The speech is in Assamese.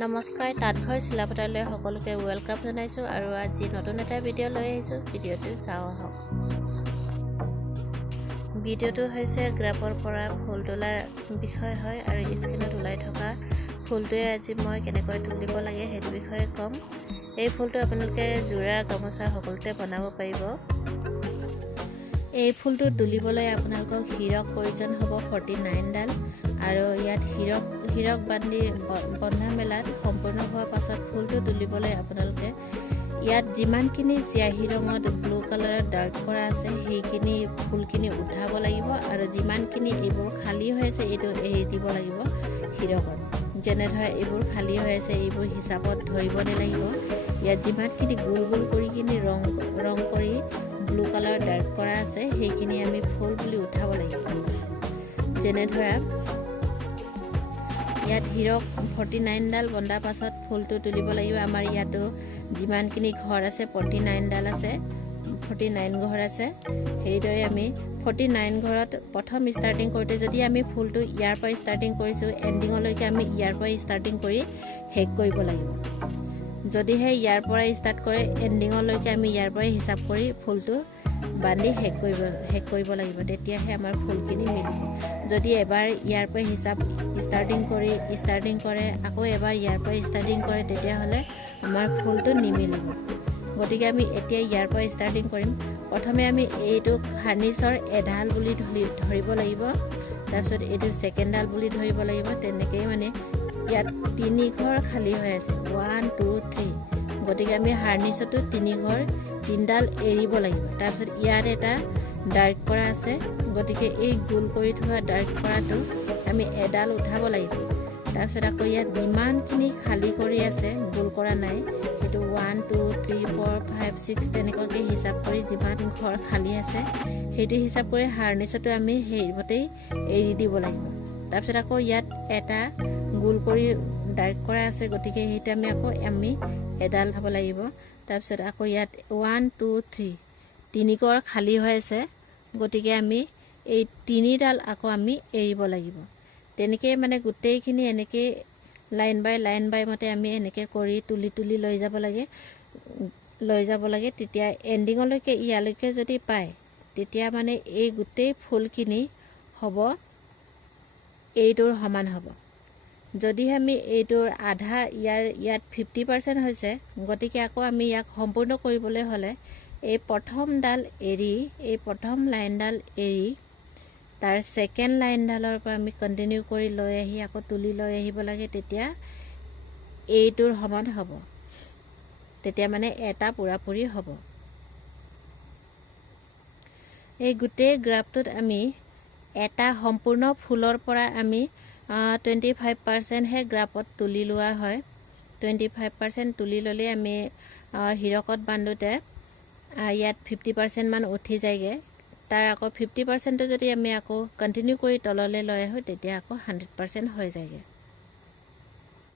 নমস্কাৰ, তাঁতঘৰ চিলাপতালৈ সকলোকে ৱেলকাম জনাইছোঁ আৰু আজি নতুন এটা ভিডিঅ' লৈ আহিছোঁ। ভিডিঅ'টো চাওঁ আহক। ভিডিঅ'টো হৈছে গ্ৰাফৰ পৰা ফুল তোলাৰ বিষয় হয় আৰু স্ক্ৰীনত ওলাই থকা ফুলটোৱে আজি মই কেনেকৈ তুলিব লাগে সেইটো বিষয়ে ক'ম। এই ফুলটো আপোনালোকে যোৰা গামোচা সকলোতে বনাব পাৰিব। এই ফুলটো তুলিবলৈ আপোনালোকক হিৰক প্ৰয়োজন হ'ব 49 ডাল আৰু ইয়াত হিৰক বন্ধা মেলাত সম্পূৰ্ণ হোৱাৰ পাছত ফুলটো তুলিবলৈ আপোনালোকে ইয়াত যিমানখিনি চিয়াহী ৰঙত ব্লু কালাৰত ডাৰ্ক কৰা আছে সেইখিনি ফুলখিনি উঠাব লাগিব আৰু যিমানখিনি এইবোৰ খালী হৈ আছে এইটো এৰি দিব লাগিব হিৰকত। যেনে ধৰা এইবোৰ খালী হৈ আছে এইবোৰ হিচাপত ধৰিব নালাগিব। ইয়াত যিমানখিনি গোল গোল কৰি কিনি ৰং কৰি ব্লু কালাৰ ডাৰ্ক কৰা আছে সেইখিনি আমি ফুল বুলি উঠাব লাগিব। যেনে ধৰা ইয়াত হিৰক 49 ডাল বন্ধা পাছত ফুলটো তুলিব লাগিব। আমাৰ ইয়াতো যিমানখিনি ঘৰ আছে 49 ডাল আছে, 49 ঘৰ আছে। সেইদৰে আমি 49 ঘৰত প্ৰথম ষ্টাৰ্টিং কৰোঁতে যদি আমি ফুলটো ইয়াৰ পৰা ষ্টাৰ্টিং কৰিছোঁ এণ্ডিঙলৈকে আমি ইয়াৰ পৰা ষ্টাৰ্টিং কৰি শেষ কৰিব লাগিব। যদিহে ইয়াৰ পৰা ষ্টাৰ্ট কৰে এণ্ডিঙলৈকে আমি ইয়াৰ পৰাই হিচাপ কৰি ফুলটো বান্ধি শেষ কৰিব লাগিব, তেতিয়াহে আমাৰ ফুলখিনি মিলিব। যদি এবাৰ ইয়াৰ পৰা হিচাপ ষ্টাৰ্টিং কৰে আকৌ এবাৰ ইয়াৰ পৰা ষ্টাৰ্টিং কৰে তেতিয়াহ'লে আমাৰ ফুলটো নিমিলিব। গতিকে আমি এতিয়া ইয়াৰ পৰা ষ্টাৰ্টিং কৰিম। প্ৰথমে আমি এইটো হাৰ্নিছৰ এডাল বুলি ধৰিব লাগিব, তাৰপিছত এইটো ছেকেণ্ডডাল বুলি ধৰিব লাগিব। তেনেকৈয়ে মানে ইয়াত 3 ঘৰ খালী হৈ আছে 1 2 3। গতিকে আমি হাৰ্নিছতো 3ডাল এৰিব লাগিব। তাৰপিছত ইয়াত এটা ডাৰ্ক কৰা আছে, গতিকে এই গোল কৰি থোৱা ডাৰ্ক কৰাটো আমি এডাল উঠাব লাগিব। তাৰপিছত আকৌ ইয়াত যিমানখিনি খালী কৰি আছে গোল কৰা নাই সেইটো 1 2 3 4 5 6 তেনেকুৱাকৈ হিচাপ কৰি যিমান ঘৰ খালী আছে সেইটো হিচাপ কৰি হাৰ্নিছতো আমি সেইমতেই এৰি দিব লাগিব। তাৰপিছত আকৌ ইয়াত এটা গোল কৰি ডাৰ্ক কৰা আছে, গতিকে সেইটো আমি এডাল উঠাব লাগিব। তাৰপিছত আকৌ ইয়াত 1 2 3 3 ঘৰ খালী হৈ আছে, গতিকে আমি এই 3ডাল আকৌ আমি এৰিব লাগিব। তেনেকৈ মানে গোটেইখিনি এনেকৈ লাইন বাই মতে আমি এনেকৈ কৰি তুলি লৈ যাব লাগে। তেতিয়া এণ্ডিঙলৈকে ইয়ালৈকে যদি পায় তেতিয়া মানে এই গোটেই ফুলখিনি হ'ব এইটোৰ সমান হ'ব। যদিহে আমি এইটোৰ আধা ইয়াত 50% হৈছে, গতিকে আকৌ আমি ইয়াক সম্পূৰ্ণ কৰিবলৈ হ'লে এই প্ৰথম লাইনডাল এৰি তাৰ ছেকেণ্ড লাইনডালৰ পৰা আমি কণ্টিনিউ কৰি লৈ আহি আকৌ তুলি লৈ আহিব লাগে। তেতিয়া এইটোৰ সমান হ'ব, তেতিয়া মানে এটা পূৰাপূৰি হ'ব। এই গোটেই গ্ৰাফটোত আমি এটা সম্পূৰ্ণ ফুলৰ পৰা আমি 25%হে গ্ৰাফত তুলি লোৱা হয়। 25% তুলি ল'লে আমি হিৰকত বান্ধোতে ইয়াত 50% মান উঠি যায়গৈ। তাৰ আকৌ 50%টো যদি আমি আকৌ কণ্টিনিউ কৰি তললৈ লৈ আহোঁ তেতিয়া আকৌ 100% হৈ যায়গৈ।